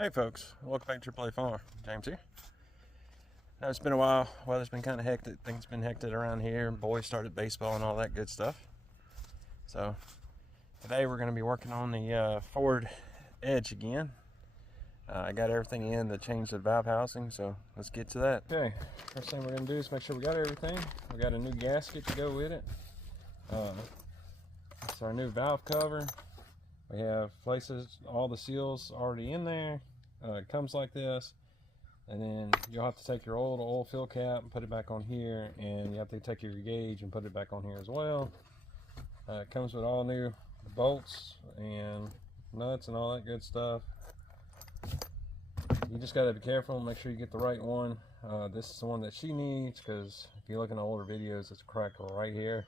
Hey folks, welcome back to AAA Farm. James here. Now it's been a while. Weather's been kind of hectic. Things been hectic around here. Boys started baseball and all that good stuff. So today we're going to be working on the Ford Edge again. I got everything in to change the valve housing, so let's get to that. Okay, first thing we're going to do is make sure we got everything. We got a new gasket to go with it. It's our new valve cover. We have places, all the seals already in there. It comes like this, and then you'll have to take your old oil fill cap and put it back on here, and you have to take your gauge and put it back on here as well. It comes with all new bolts and nuts and all that good stuff. You just got to be careful and make sure you get the right one. This is the one that she needs, because if you look in the older videos, it's cracked right here.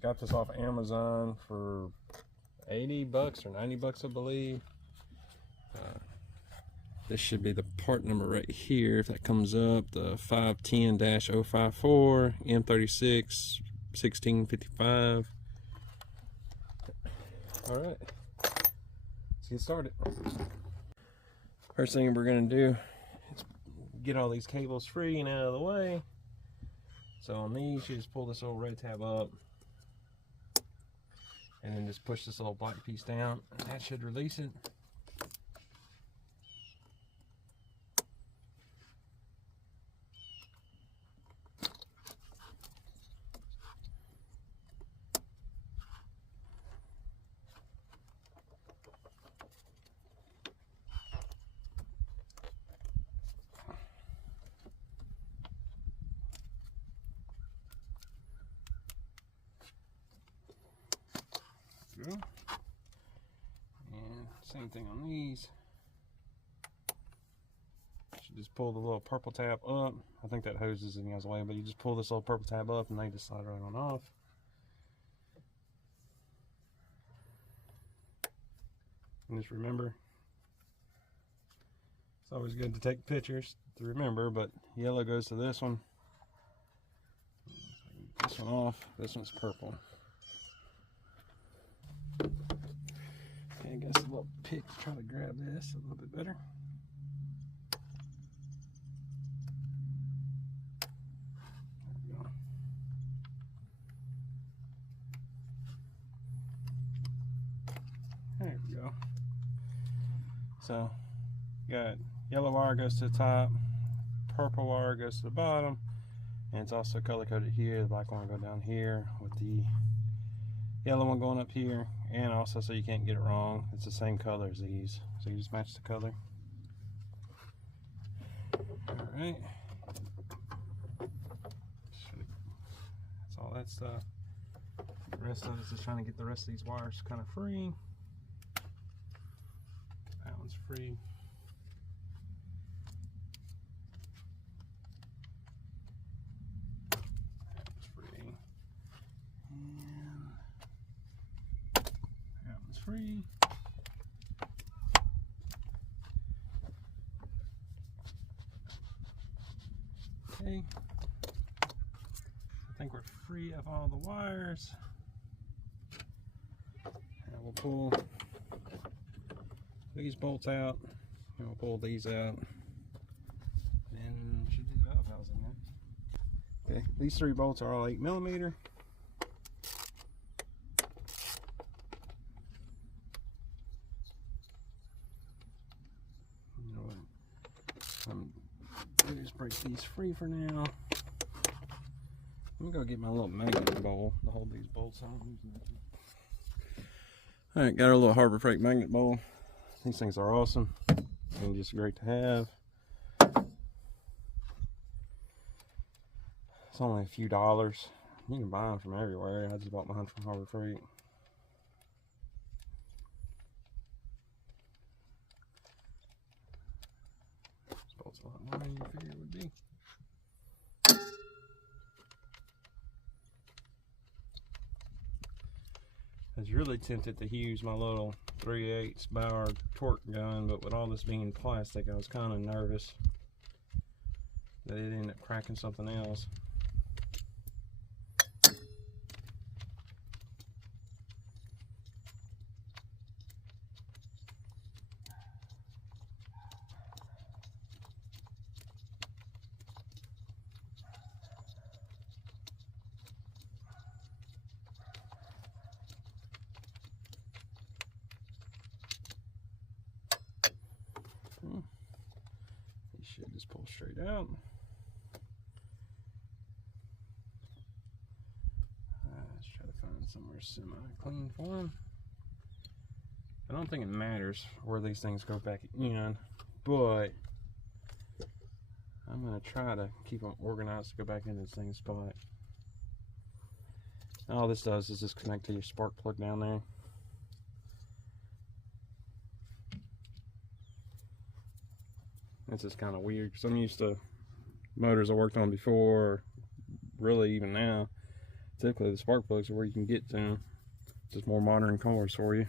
Got this off Amazon for 80 bucks or 90 bucks, I believe. This should be the part number right here if that comes up, the 510-054 M36 1655. All right, let's get started. First thing we're going to do is get all these cables free and out of the way. So on these, you just pull this little red tab up and then just push this little black piece down, and that should release it. And same thing on these. Should just pull the little purple tab up. I think that hose is in the way, but you just pull this little purple tab up and they just slide right on off. And just remember, it's always good to take pictures to remember, but yellow goes to this one. This one off, this one's purple. Okay, I guess a little pick to try to grab this a little bit better. There we go. There we go. So, you got yellow wire goes to the top, purple wire goes to the bottom, and it's also color coded here. The black one will go down here with the yellow one going up here, and also so you can't get it wrong, it's the same color as these, so you just match the color. Alright, that's all that stuff. The rest of it is just trying to get the rest of these wires kind of free. That one's free. Free. Okay, I think we're free of all the wires. And we'll pull these bolts out, and we'll pull these out, and should do the valve housing now. Okay, these three bolts are all 8mm. Just break these free for now. I'm gonna go get my little magnet bowl to hold these bolts on. Alright, got our little Harbor Freight magnet bowl. These things are awesome and just great to have. It's only a few dollars. You can buy them from everywhere. I just bought mine from Harbor Freight. A lot more than you figure it would be. I was really tempted to use my little 3/8 Bauer torque gun, but with all this being plastic, I was kind of nervous that it ended up cracking something else. pull straight out. Let's try to find somewhere semi-clean for them. I don't think it matters where these things go back in, but I'm going to try to keep them organized to go back into the same spot. All this does is just connect to your spark plug down there. This is kind of weird because I'm used to motors I worked on before, really even now. Typically the spark plugs are where you can get to them. Just more modern cars for you.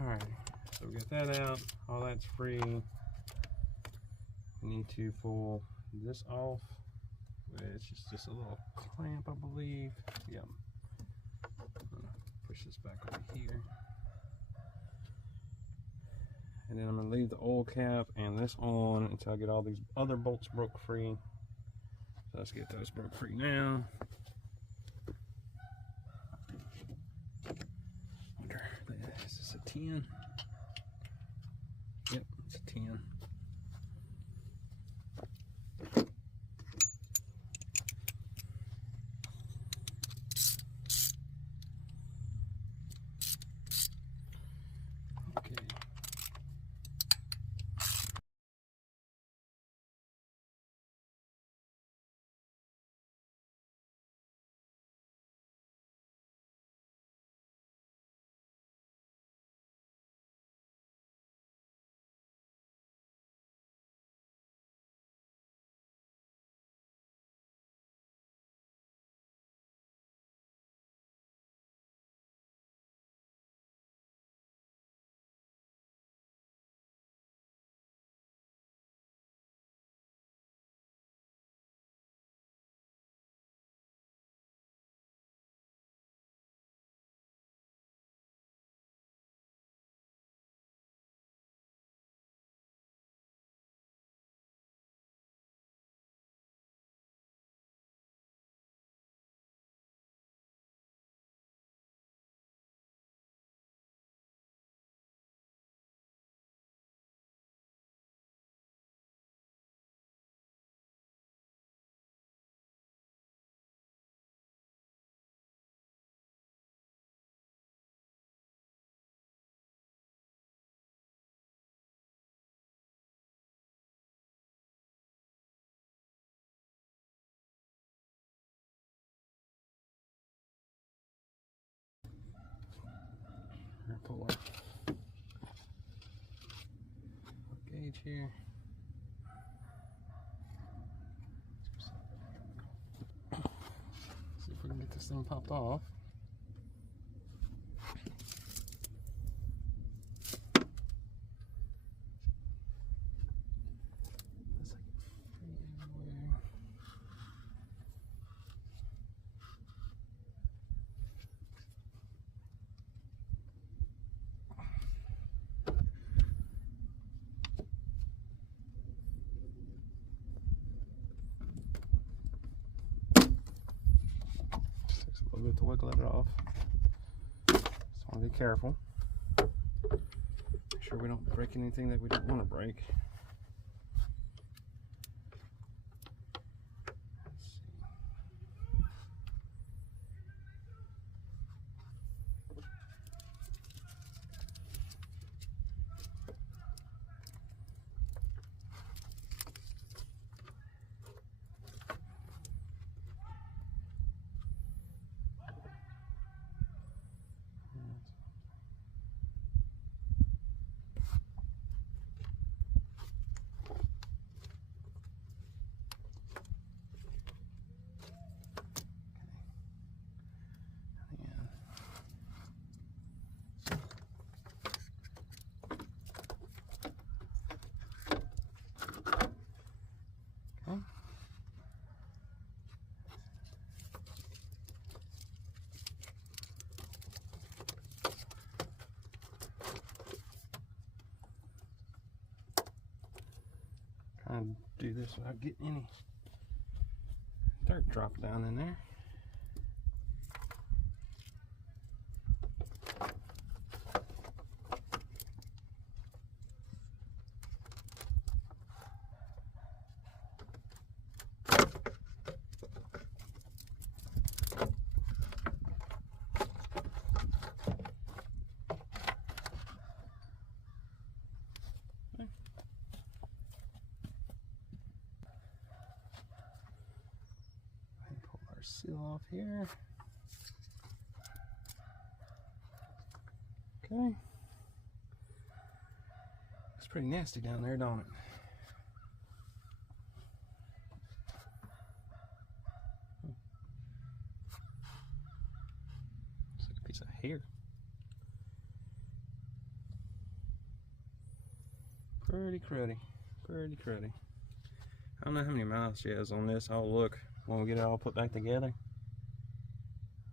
Alright, so we got that out. All that's free. We need to pull this off, which is just a little clamp, I believe. Yep. I'm gonna push this back over here. And then I'm going to leave the oil cap and this on until I get all these other bolts broke free. So let's get those broke free now. Wonder, is this a 10? Yep, it's a 10. Pull up gauge here. See if we can get this thing popped off. A little bit to wiggle it off. Just want to be careful. Make sure we don't break anything that we don't want to break. And do this without getting any dirt drop down in there. seal off here. Okay. It's pretty nasty down there, don't it? It's like a piece of hair. Pretty cruddy. Pretty cruddy. I don't know how many miles she has on this. I'll look when we get it all put back together.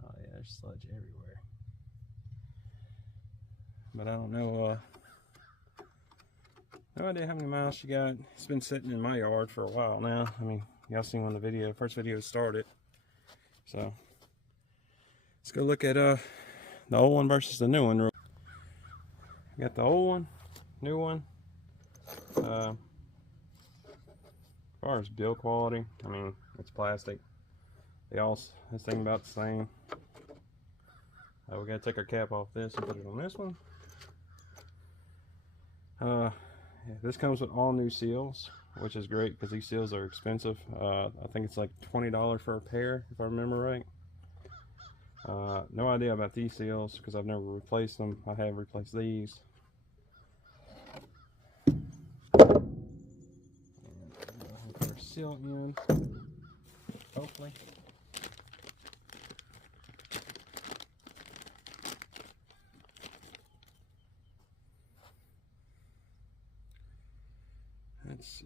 Oh yeah, there's sludge everywhere. But I don't know, no idea how many miles she got. It's been sitting in my yard for a while now. I mean, y'all seen when the first video started. So, let's go look at the old one versus the new one. Got the old one, new one. As far as build quality, I mean, it's plastic. They all, this thing about the same. We gotta take our cap off this and put it on this one. Yeah, this comes with all new seals, which is great because these seals are expensive. I think it's like $20 for a pair, if I remember right. No idea about these seals because I've never replaced them. I have replaced these. Seal in, hopefully. Let's see.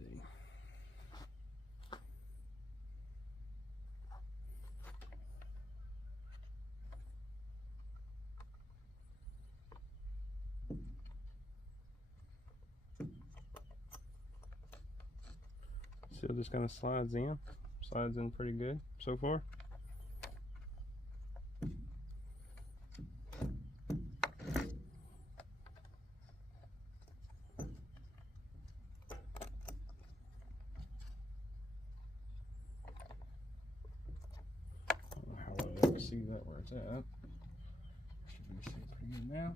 Seal just kind of slides in pretty good so far. How well I can see that where it's at. Should be pretty good now.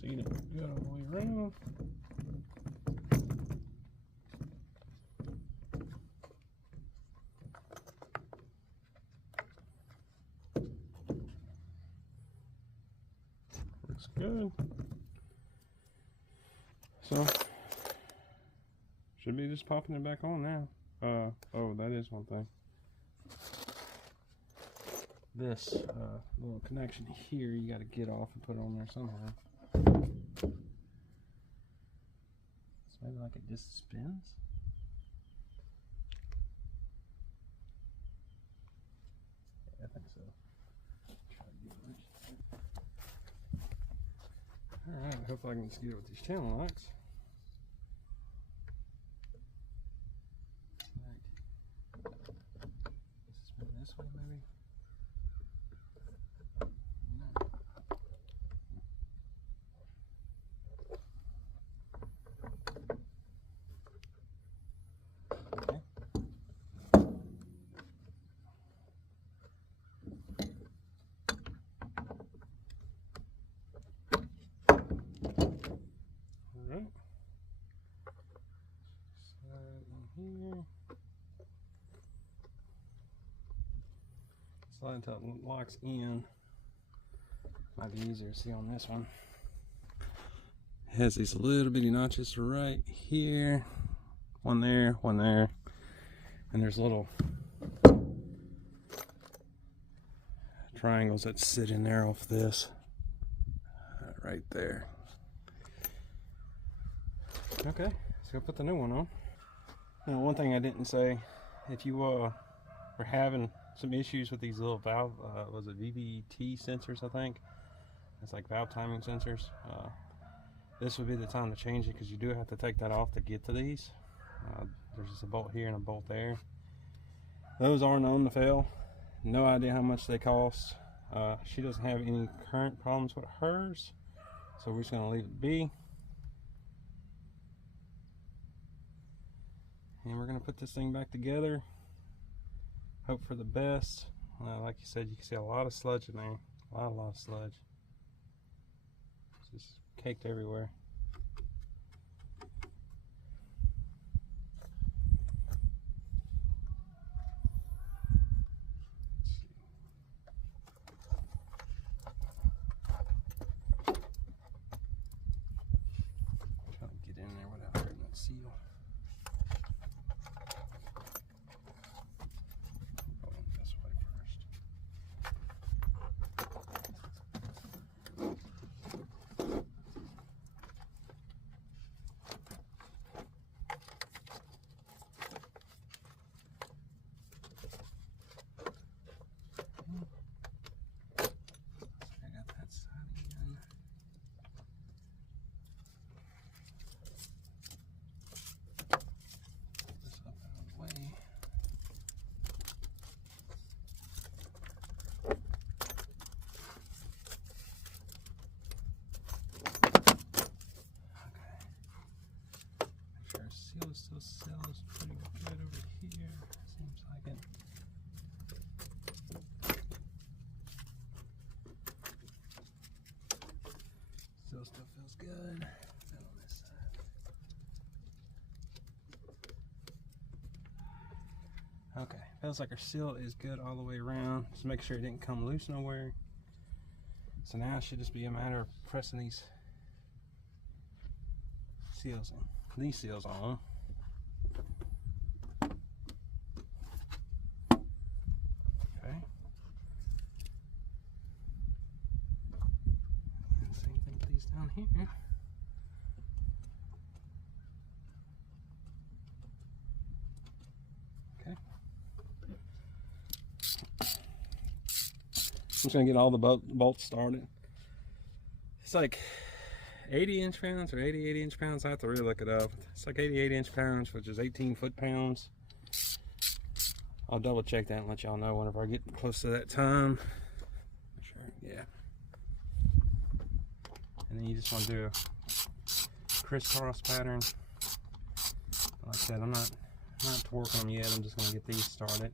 See it good all the way around. Looks good. So should be just popping it back on now. Oh, that is one thing. This little connection here, you got to get off and put it on there somehow. So maybe like it just spins. Yeah, I think so. Try to get it. Alright, hopefully I can just get it with these channel locks. Spin this way maybe. Here. Slide until it locks in. Might be easier to see on this one. It has these little bitty notches right here. One there, and there's little triangles that sit in there off this. right there. Okay, so I'll put the new one on. Now, one thing I didn't say, if you were having some issues with these little valve, was it VVT sensors, I think? It's like valve timing sensors. This would be the time to change it, because you do have to take that off to get to these. There's just a bolt here and a bolt there. Those are known to fail. No idea how much they cost. She doesn't have any current problems with hers, so we're just going to leave it be. And we're going to put this thing back together. Hope for the best. Like you said, you can see a lot of sludge in there. A lot of sludge. It's just caked everywhere. Try to get in there without hurting that seal. Still sells pretty good over here. Seems like it. Still feels good. Then on this side. Okay, feels like our seal is good all the way around. Just make sure it didn't come loose nowhere. So now it should just be a matter of pressing these seals on. These seals on. Down here. Okay. I'm just gonna get all the bolts started. It's like 80 inch-pounds or 80 inch-pounds. I have to really look it up. It's like 88 inch-pounds, which is 18 foot-pounds. I'll double check that and let y'all know whenever I get close to that time. Sure, yeah. And then you just want to do a crisscross pattern. Like I said, I'm not working them yet. I'm just going to get these started.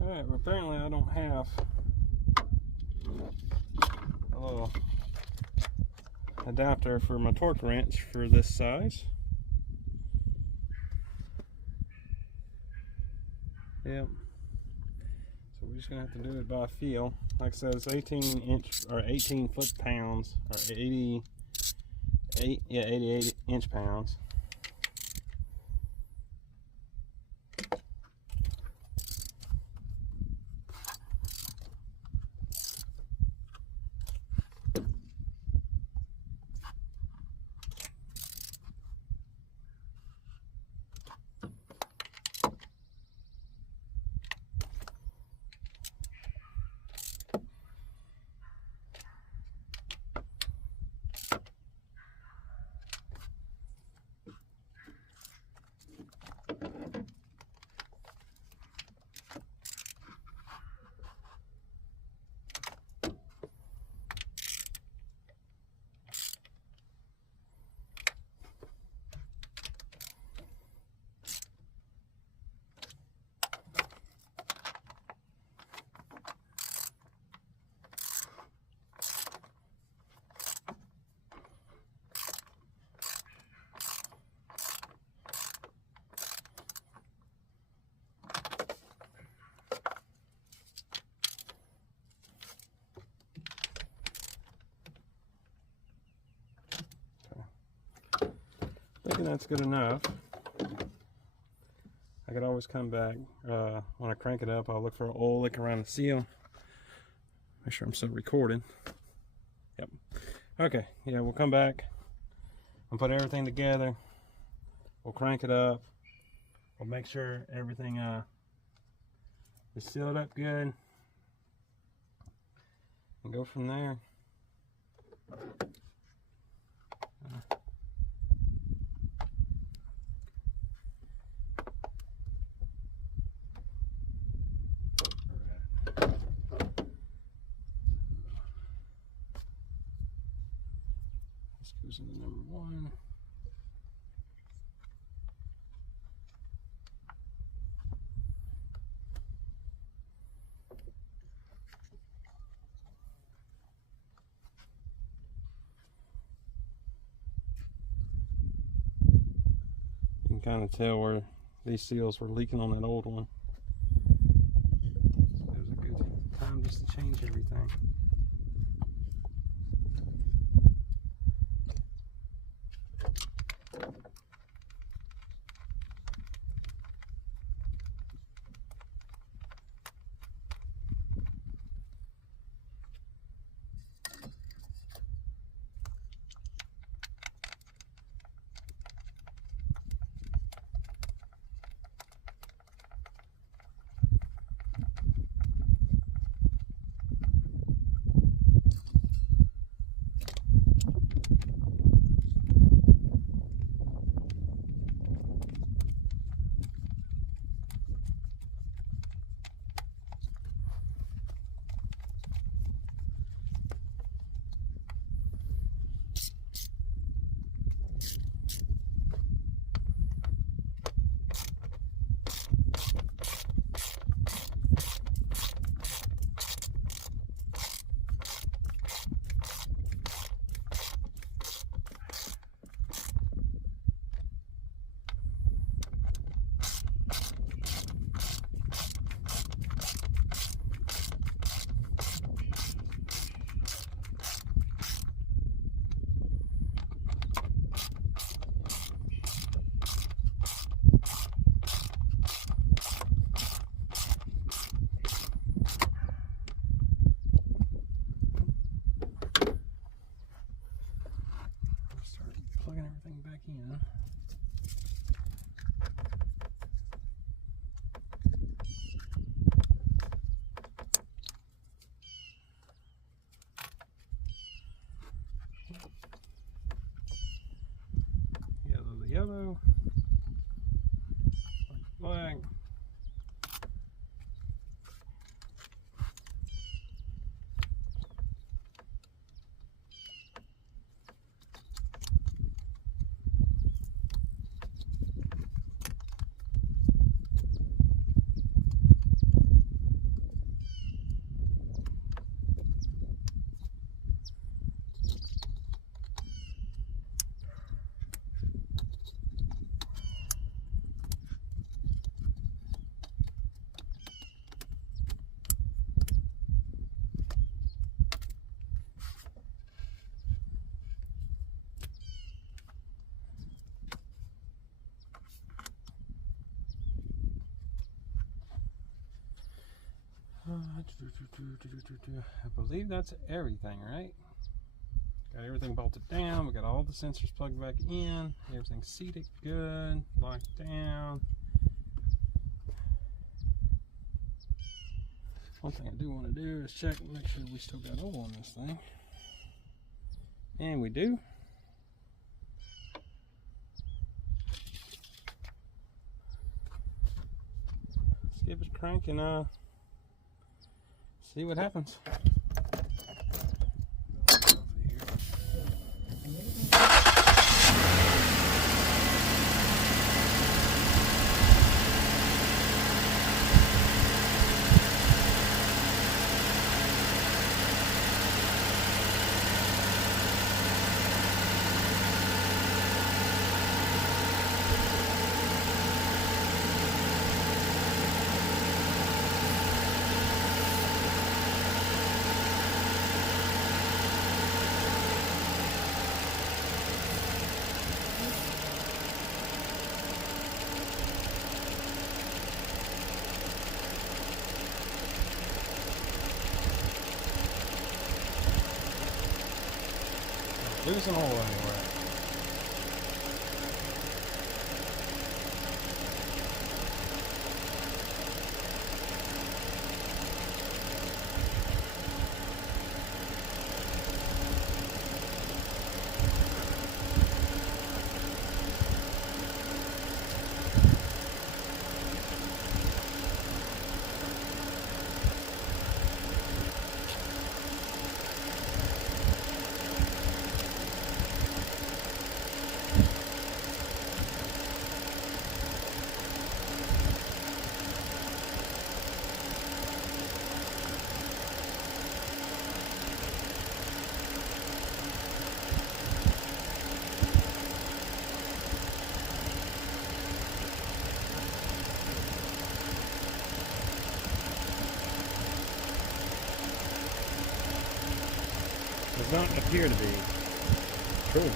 Alright, well, apparently I don't have a little adapter for my torque wrench for this size. Yep. So we're just gonna have to do it by feel. Like I said, it's 18 foot-pounds, or 88 inch-pounds. Thinking that's good enough. I could always come back when I crank it up. I'll look for an oil lick around the seal. Make sure I'm still recording. Yep. Okay, yeah, we'll come back and put everything together. We'll crank it up. We'll make sure everything is sealed up good. And go from there. This goes into number 1. You can kind of tell where these seals were leaking on that old one. So it was a good time just to change everything. Plugging everything back in. Yellow to yellow, black, black. I believe that's everything, right? Got everything bolted down. We got all the sensors plugged back in. Everything's seated good, locked down. One thing I do want to do is check and make sure we still got oil on this thing. And we do. Let's give it a crank and see what happens. losing oil anywhere. Does not appear to be true.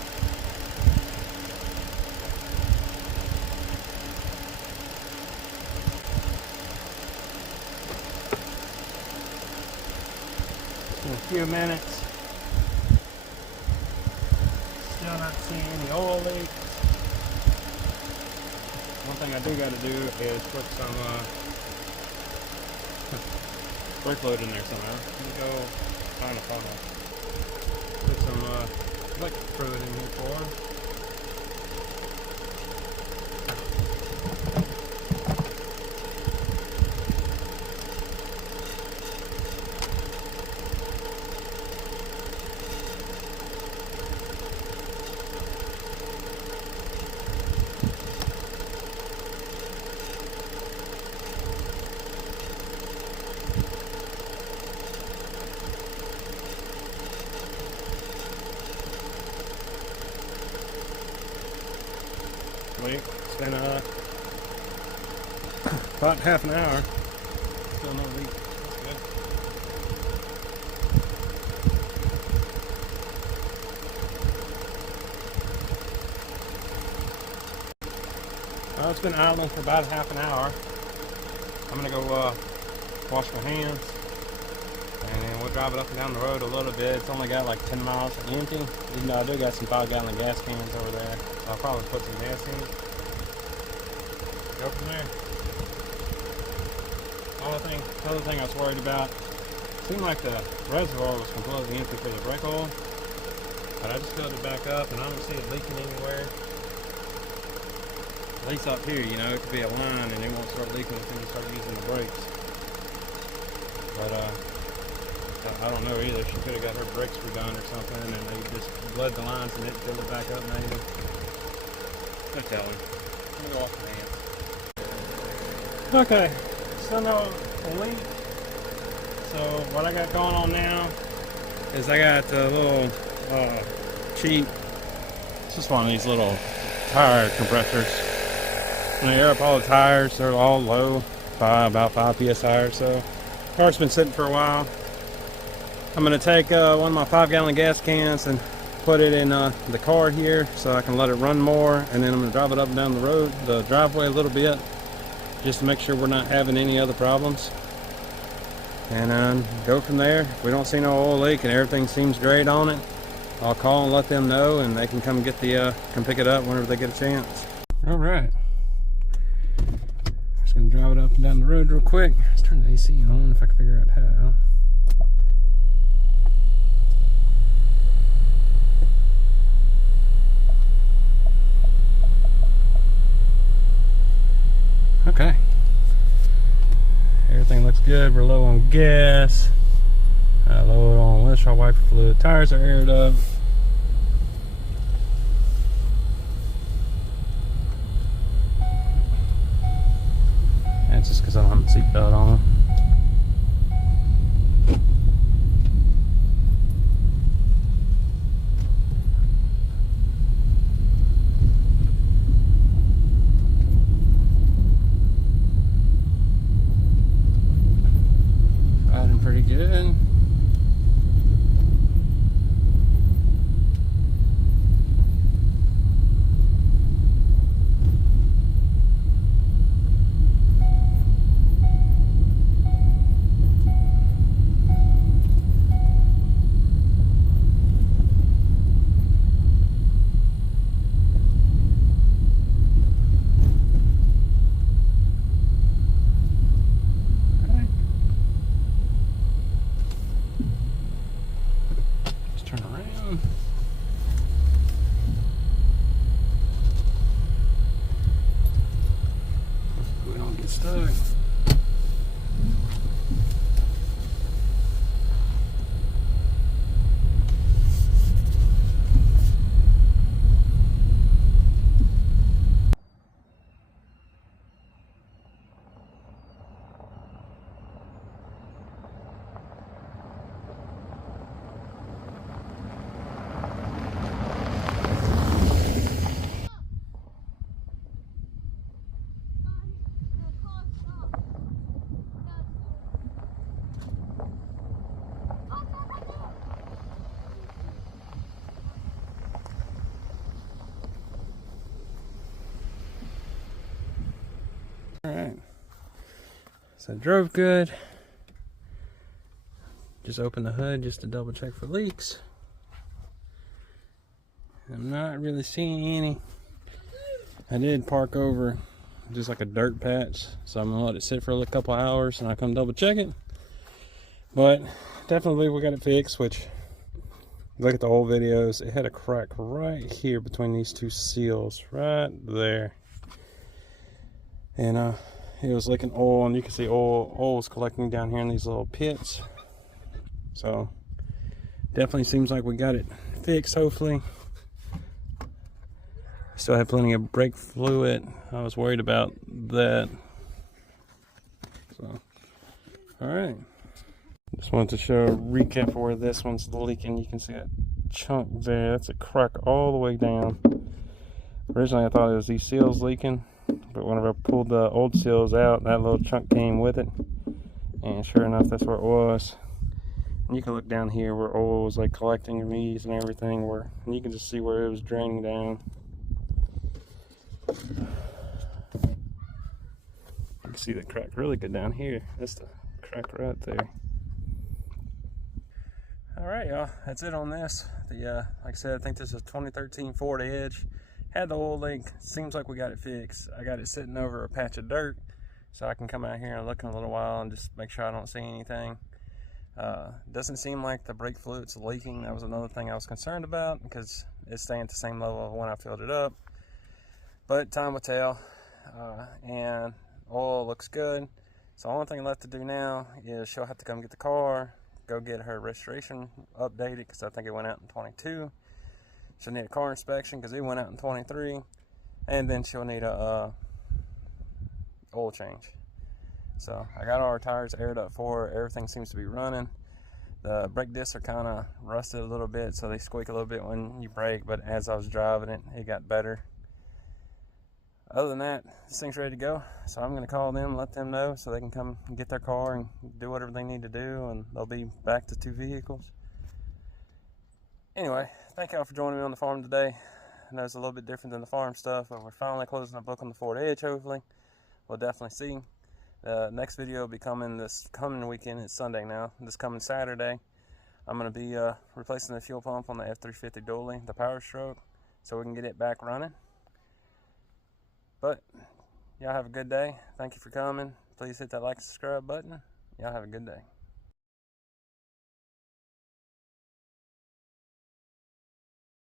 In a few minutes, still not seeing any oil leaks. One thing I do got to do is put some brake fluid in there somehow. Let me go find a funnel. Put some electric fluid in here for her. It's been about half an hour. Still no leak. That's good. Well, it's been idling for about half an hour. I'm gonna go wash my hands, and then we'll drive it up and down the road a little bit. It's only got like 10 miles empty, even though I do got some 5-gallon gas cans over there. I'll probably put some gas in it. Go from there. Other thing I was worried about, seemed like the reservoir was completely empty for the brake oil, but I just filled it back up and I don't see it leaking anywhere. At least up here, you know, it could be a line and it won't start leaking until you start using the brakes. But I don't know either. She could have got her brakes redone or something and they just bled the lines and didn't fill it back up maybe. No telling. I'm gonna go off the hands. Okay, still no leak. So what I got going on now is I got a little cheap, it's just one of these little tire compressors. And they air up all the tires, they're all low by about 5 psi or so. Car's been sitting for a while. I'm going to take one of my 5-gallon gas cans and put it in the car here so I can let it run more, and then I'm going to drive it up and down the road, the driveway a little bit, just to make sure we're not having any other problems, and go from there. If we don't see no oil leak and everything seems great on it, I'll call and let them know, and they can come get the come pick it up whenever they get a chance. All right, just gonna drive it up and down the road real quick. Let's turn the AC on if I can figure out how. Okay, everything looks good. We're low on gas, low on windshield wiper fluid. Tires are aired up. That's just because I don't have my seatbelt on. Pretty good. we don't get stuck. Alright, so I drove good. Just opened the hood just to double check for leaks. I'm not really seeing any. I did park over just like a dirt patch, so I'm gonna let it sit for a couple hours and I come double check it. But definitely we got it fixed, which look at the old videos, it had a crack right here between these two seals, right there. And it was leaking oil, and you can see oil was collecting down here in these little pits. So definitely seems like we got it fixed, hopefully. Still have plenty of brake fluid. I was worried about that. So, all right. Just wanted to show a recap of where this one's leaking. You can see that chunk there. That's a crack all the way down. Originally I thought it was these seals leaking, but whenever I pulled the old seals out, that little chunk came with it. And sure enough, that's where it was. And you can look down here where oil was like collecting in these and everything, and you can just see where it was draining down. You can see that crack really good down here. That's the crack right there. Alright, y'all, that's it on this. Like I said, I think this is a 2013 Ford Edge. Had the oil leak. Seems like we got it fixed. I got it sitting over a patch of dirt, so I can come out here and look in a little while and just make sure I don't see anything. Doesn't seem like the brake fluid's leaking. That was another thing I was concerned about, because it's staying at the same level of when I filled it up. But time will tell. And oil looks good. So the only thing left to do now is she'll have to come get the car, go get her registration updated, because I think it went out in 22. She'll need a car inspection because it went out in 23, and then she'll need a oil change. So I got all our tires aired up for her. Everything seems to be running. The brake discs are kind of rusted a little bit, so they squeak a little bit when you brake, but as I was driving it, it got better. Other than that, this thing's ready to go. So I'm going to call them, let them know so they can come and get their car and do whatever they need to do, and they'll be back to 2 vehicles. Anyway, thank y'all for joining me on the farm today. I know it's a little bit different than the farm stuff, but we're finally closing the book on the Ford Edge, hopefully. We'll definitely see. The next video will be coming this coming weekend. It's Sunday now. This coming Saturday, I'm going to be replacing the fuel pump on the F350 dually, the Power Stroke, so we can get it back running. But y'all have a good day. Thank you for coming. Please hit that like and subscribe button. Y'all have a good day.